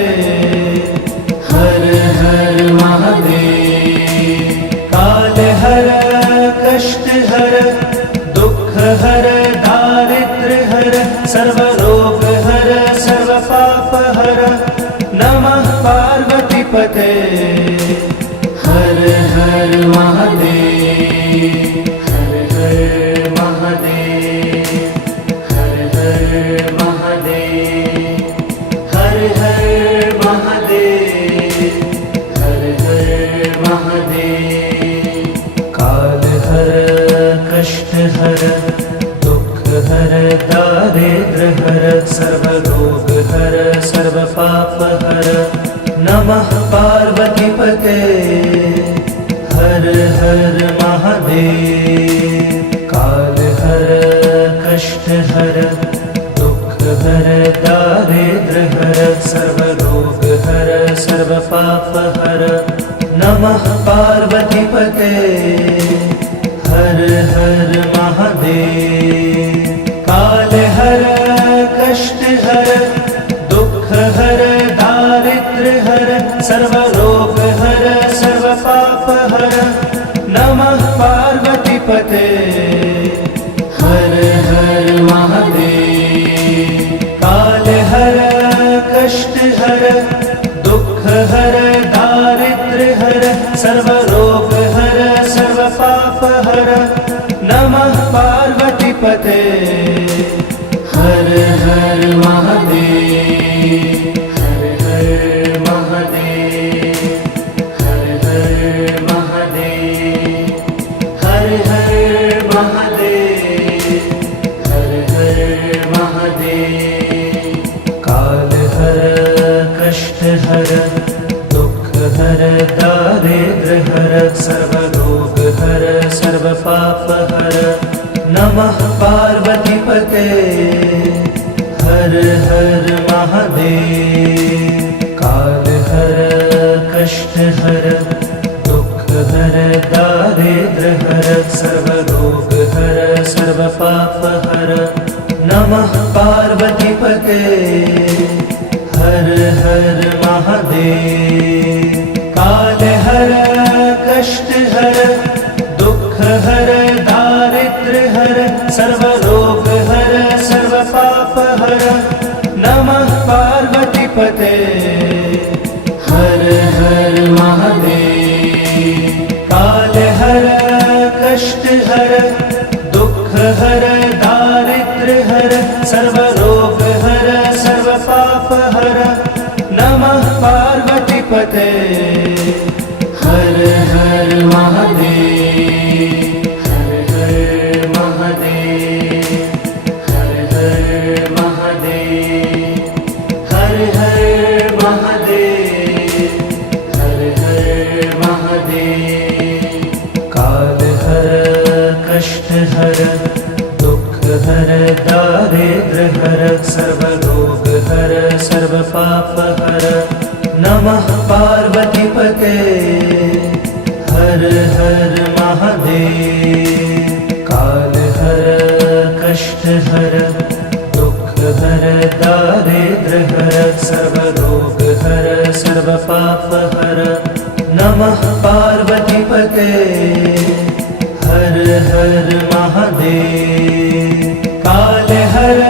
हर हर महादेव काल हर कष्ट हर दुख हर दारिद्र्य हर सर्वरोग हर सर्वपाप हर नमः पार्वतीपते हर हर महादेव हर हर महादेव हर हर महादेव हर हर महादेव हर हर महादेव काल हर कष्ट हर दुख हर दारिद्र्य हर सर्वरोग हर सर्वपाप हर नमः पार्वतीपते हर हर महादेव काल हर कष्ट हर दुख हर दारिद्र्य हर सर्वरोग हर सर्वपाप हर नमः पार्वतीपते हर हर महादेव काल हर कष्ट हर दुख हर दारिद्र्य हर सर्वरोग हर सर्वपाप हर नमः पार्वतीपते हर हर महादेव काल हर कष्ट हर दुख हर दारिद्र्य हर सर्वरोग हर सर्वपाप हर नमः पार्वतीपते हर हर महादेव हर हर महादेव हर हर महादेव हर हर महादेव हर हर महादेव काल हर कष्ट हर दुख हर दारिद्र हर सर्वरोग हर सर्वपाप हर नमः पार्वतीपते हर हर महादेव काल हर कष्ट हर दुख हर दारिद्र हर सर्वरोग हर सर्वपाप हर नमः पार्वतीपते हर हर महादेव काल हर कष्ट हर दुख हर दारिद्र हर सर्वरोग हर सर्वपाप हर नमः पार्वतीपते हर हर महादेव काल हर कष्ट हर दुख हर दारिद्र हर सर्वरोग हर सर्वपाप हर नमः पार्वतीपते हर हर महादेव हर हर महादेव हर हर महादेव हर हर महादेव हर हर महादेव काल हर कष्ट हर दुख हर दारिद्र हर सर्वरोग हर सर्वपाप हर नमः पार्वतीपते हर हर महादेव काल हर कष्ट हर दुख हर दारिद्र हर सर्वरोग हर सर्वपाप हर नमः पार्वतीपते हर हर महादेव काल हर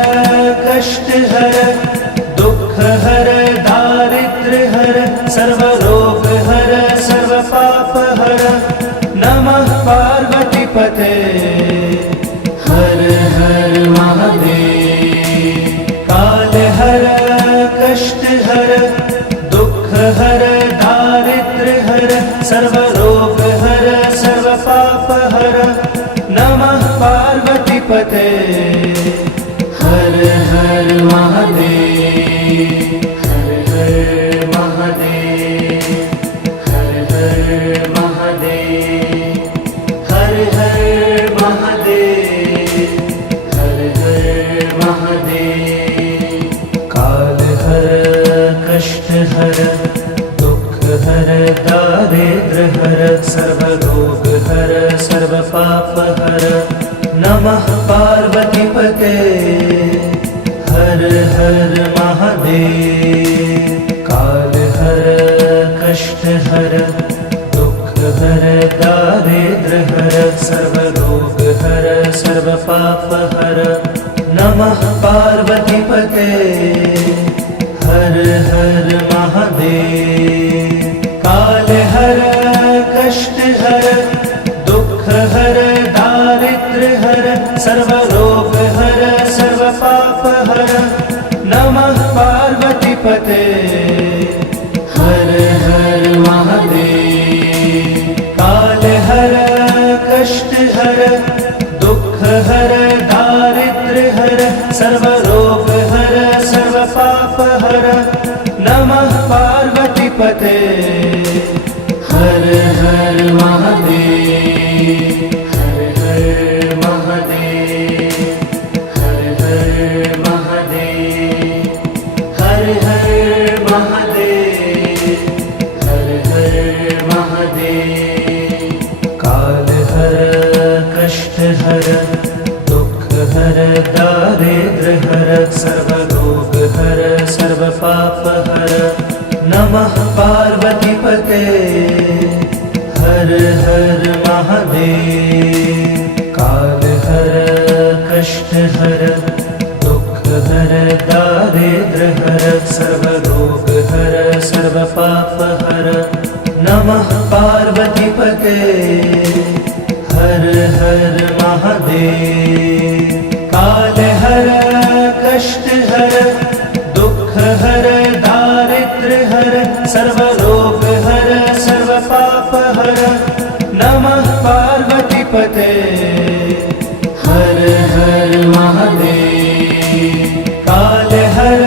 कष्ट हर दुख हर दारिद्र हर सर्वरोग हर सर्वपाप हर नमः पार्वतीपते हर हर महादेव काल हर कष्ट हर दुख हर दारिद्र हर सर्वरोग हर सर्वपाप हर नमः पार्वतीपते हर हर महादेव हर हर महादेव हर हर महादेव हर हर महादेव हर हर महादेव काल हर कष्ट हर दुख हर दारिद्र हर सर्वरोग हर सर्वपाप हर नमः पार्वतीपते हर हर महादेव काल हर कष्ट हर दुख हर दारिद्र हर सर्वरोग हर सर्वपाप हर नमः पार्वतीपते हर हर महादेव काल हर कष्ट हर दुख हर दारिद्र हर सर्वरोग हर सर्वपाप हर नमः पार्वतीपते हर हर महादेव काल हर कष्ट हर दुख हर दारिद्र हर सर्वरोग हर सर्वपाप हर नमः पार्वतीपते हर हर महादेव हर हर महादेव हर हर महादेव हर हर महादेव हर हर महादेव काल हर कष्ट हर दुख हर दारिद्र हर सर्वरोग हर सर्वपाप हर नमः पार्वतीपते हर हर महादेव काल हर कष्ट हर दुख हर दारिद्र हर सर्वरोग हर सर्वपाप हर नमः पार्वतीपते हर हर महादेव। काल हर कष्ट हर दुख हर दारिद्र्य हर सर्वरोग हर सर्व पाप हर नमः पार्वतीपते हर हर महादेव। काल हर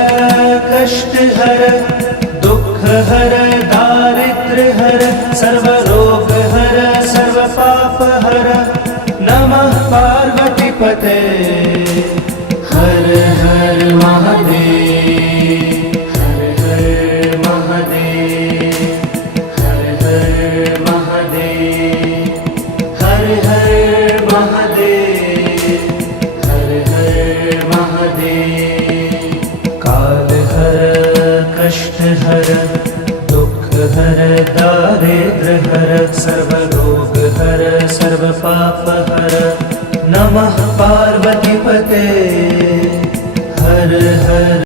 कष्ट हर दुख हर दारिद्र्य हर सर्वरोग हर सर्व पाप हर नमः पार्वतीपते हर हर महादेव। हर हर महादेव हर हर महादेव। हर हर महादेव हर हर महादेव। काल हर कष्ट हर दुख हर दारिद्र्य हर सर्वरोग हर सर्व पाप हर नमः पार्वतीपते हर हर